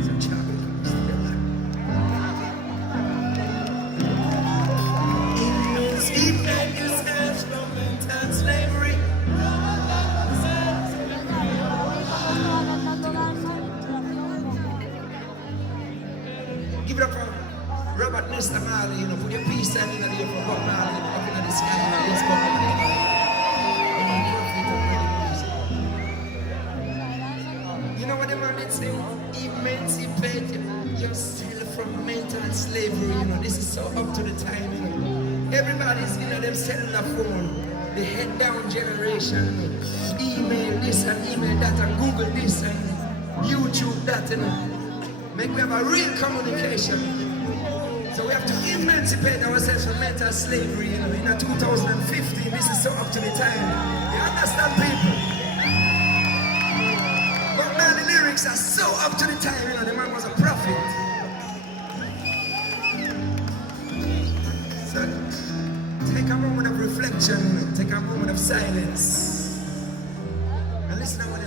So Charlie comes together. Emancipate yourselves from mental slavery. Give it up for Robert Nesta Marley, you know, put your peace sign in there for Bob Marley, up in the sky, you know, yes, Bob Marley. You know what the man is saying? Emancipate yourself from mental slavery, you know, this is so up to the time, you know. Everybody's, you know, them cellular phone, the head down generation, you know. Email this and email that and Google this and YouTube that, you know. Make we have a real communication. So we have to emancipate ourselves from mental slavery, you know, in 2015. This is so up to the time. You understand, people? But man, the lyrics are so up to the time, you know, the man was a prophet. So take a moment of reflection, take a moment of silence. And listen to what